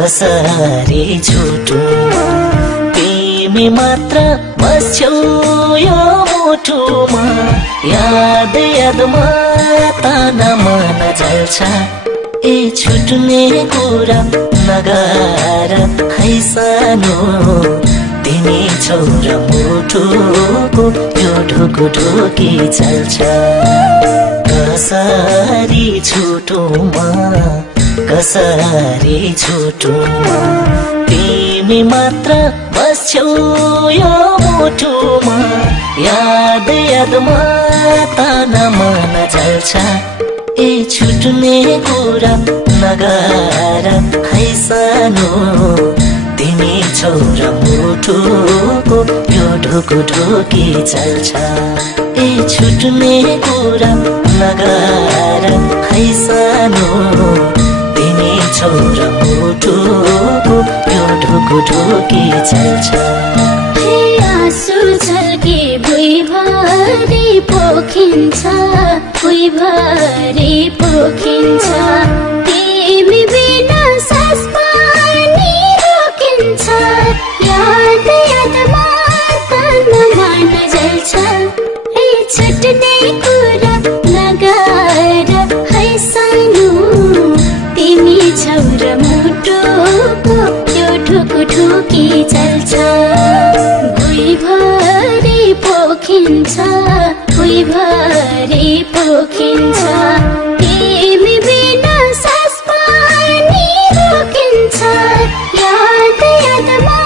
कसरी छुटु तिमी मात्र बस्छौ यो मुटुमा याद यादमा ताना मन जल्छ ए छुट्ने कुरा नगर है सानो तिमी छौ र मुटुको यो ढुकुढुकी चल्छ कसरी छुटुमा कसरी छुटुमा तिमी मात्र बस्छौ यो मुटुमा याद यादमा ताना मन जल्छ ए छुट्ने कुरा नगर है सानो तिमी छौ र मुटुको यो ढुकुढुकी चल्छ ए छुट्ने कुरा नगर है सानो तिमी छौ र मुटुको यो ढुकुढुकी चल्छ आँसु झल्के भुइँभरि पोखिन्छ भुइँभरि पोखिन्छ तिमी बिना सास पनि रोकिन्छ याद यादमा ताना मन जल्छ ए छुट्ने कुरा नगर है सानो तिमी छौ र मुटुको यो ढुकुढुकी चल्छ भुइँभरि पोखिन्छ भुइँभरि पोखिन्छ तिमी बिना सास पनि रोकिन्छ याद यादमा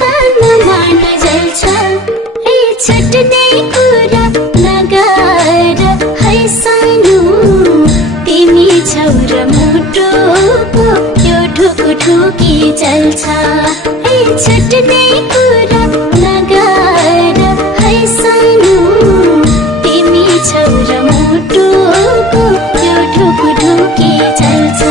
ताना मन जल्छ ए छुट्ने कुरा नगर है सानो तिमी छौ र मुटुको यो ढुकुढुकी चल्छ ए छुट्ने कुरा नगर है सानो तिमी छौ र मुटुको यो ढुकुढुकी चल्छ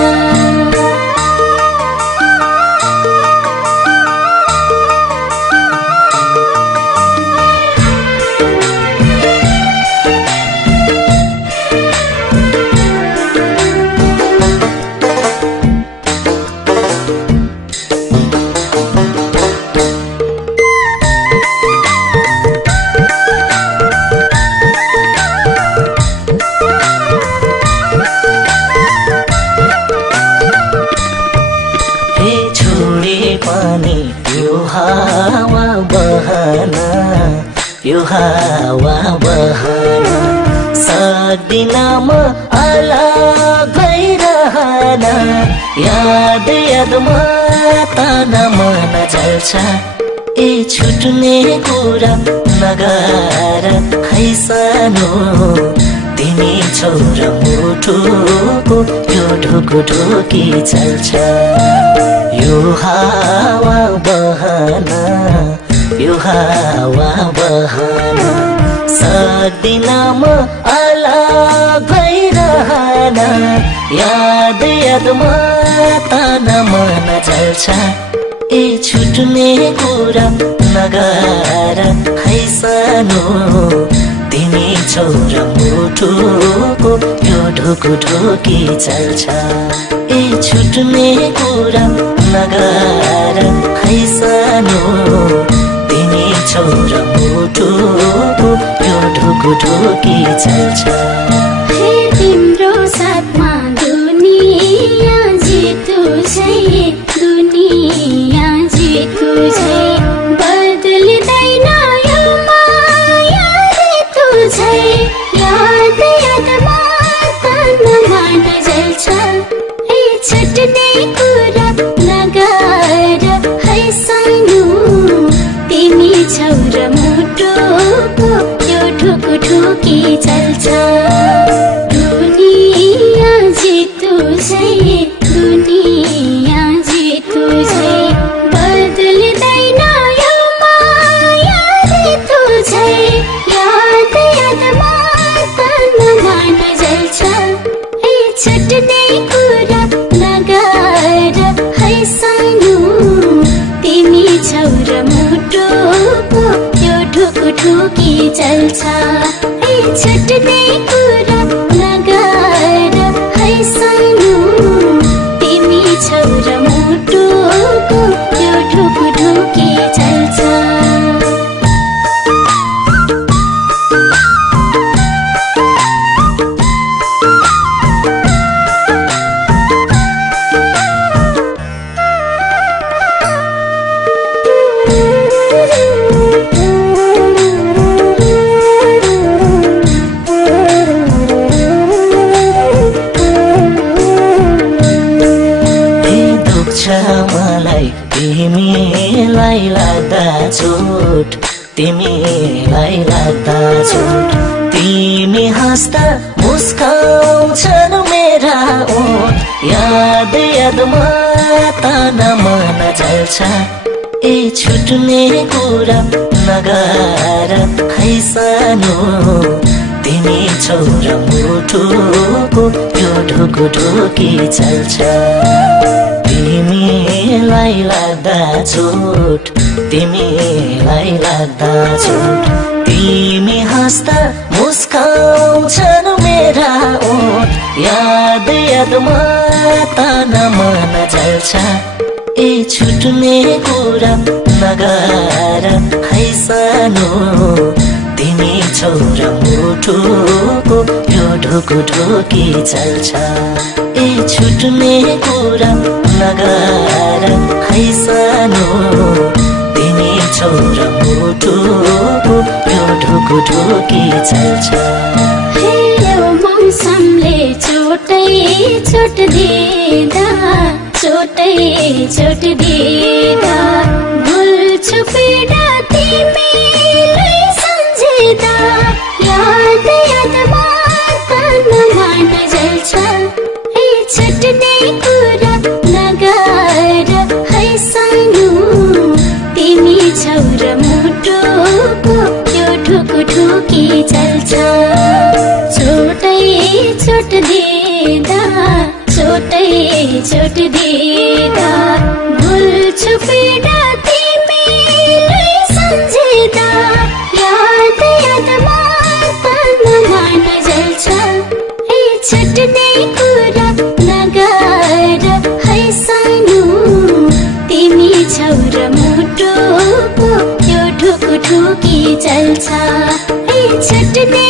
यो हावा बहन सक्दिन म अलग भइरहन याद यादमा ताना मन जल्छ ए छुट्ने कुरा नगर है सानो तिमी छौ र मुटुको यो ढुकुढुकी चल्छ यो हावा बहन यो हावा बहन सक्दिन म अलग भइरहन याद यादमा ताना मन जल्छ ए छुट्ने कुरा नगर है सानो तिमी छौ र मुटुको यो ढुकुढुकी चल्छ ए छुट्ने कुरा नगर है सानो तिमी छौ र मुटुको यो ढुकुढुकी चल्छ तिम्रो साथमा दुनिया जितु छै दुनिया जितु छै बदलिँदैन यो माया ऋतु छै याद यादमा ताना मन जल्छ ए छुट्ने कुरा नगर है सानो तिमी छौ र मुटुको यो ढुकुढुकी चल्छ दुनिया जितु छै दुनिया जितु छै बदलिँदैन यो माया ऋतु छै याद यादमा ताना मन जल्छ ए छुट्ने कुरा नगर है सानो तिमी छौ र मुटुको यो ढुकुढुकी चल्छ ए छुट्ने कुरा नगर है सानो तिमी छौ र मुटु मलाई तिमीलाई लाग्दा चोट तिमीलाई लाग्दा चोट तिमी हाँस्दा मुस्काउँछन् मेरा ओठ याद यादमा ताना मन चल्छ ए छुट्ने कुरा नगर है सानो तिमी छोरा मुठुको यो ढुकुढुकी चल्छ तिमीलाई लाग्दा चोट तिमीलाई लाग्दा चोट तिमी हाँस्दा मुस्काउँछन् मेरा ओठ याद यादमा ताना मन चल्छ ए छुट्ने कुरा नगर है सानो तिमी छोरा मुठुको यो ढुकुढुकी चल्छ ए छुट्ने कुरा नगर है सानो तिमी छोरा मुठुको यो ढुकुढुकी चल्छ मौसमले चोटै चोट दिँदा भुल्छु पीडा तिमीलाई सम्झिँदा याद यादमा ताना मन जल्छ ए छुट्ने कुरा नगर है सानो तिमी छोरा मुटुको यो ढुकुढुकी चल्छ चोटै चोट दिँदा भुल्छु पीडा तिमीलाई सम्झिँदा याद यादमा ताना मन जल्छ ए छुट्ने कुरा नगर है सानो तिमी छोरा मुटुको यो ढुकुढुकी चल्छ ए छुट्ने